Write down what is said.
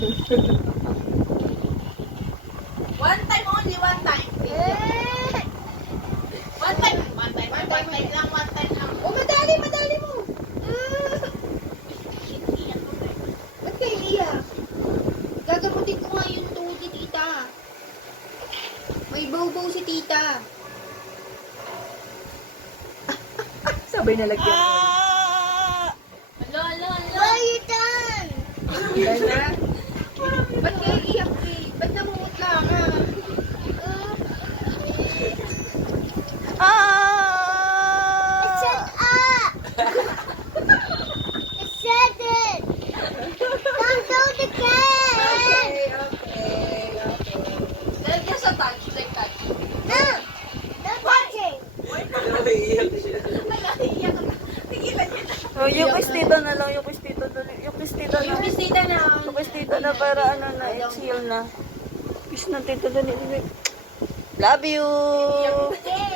One time only, one time. One time lang, one time lang. Oh, madali mo. Ba't kayo iiyak? Gagamutin ko nga yung tuhod ni tita. May bow-bow si tita. Sabay na lagyan mo. Alo. Why you done? Ganda. Ba't kayo iiyak eh? Ba't namumutla ka? Shut up! I said it! Don't do it again! Dahil ka sa touch, like touch. No! Don't touch it! Naiiyak ka. Tigilan niya na. Oh, yung kwestito na lang, yung kwestito na. Yung kwestito na. Yung bisita na. Yung kwestito na para ano na, exhale na. Kiss na tito dali. Love you! Yeah.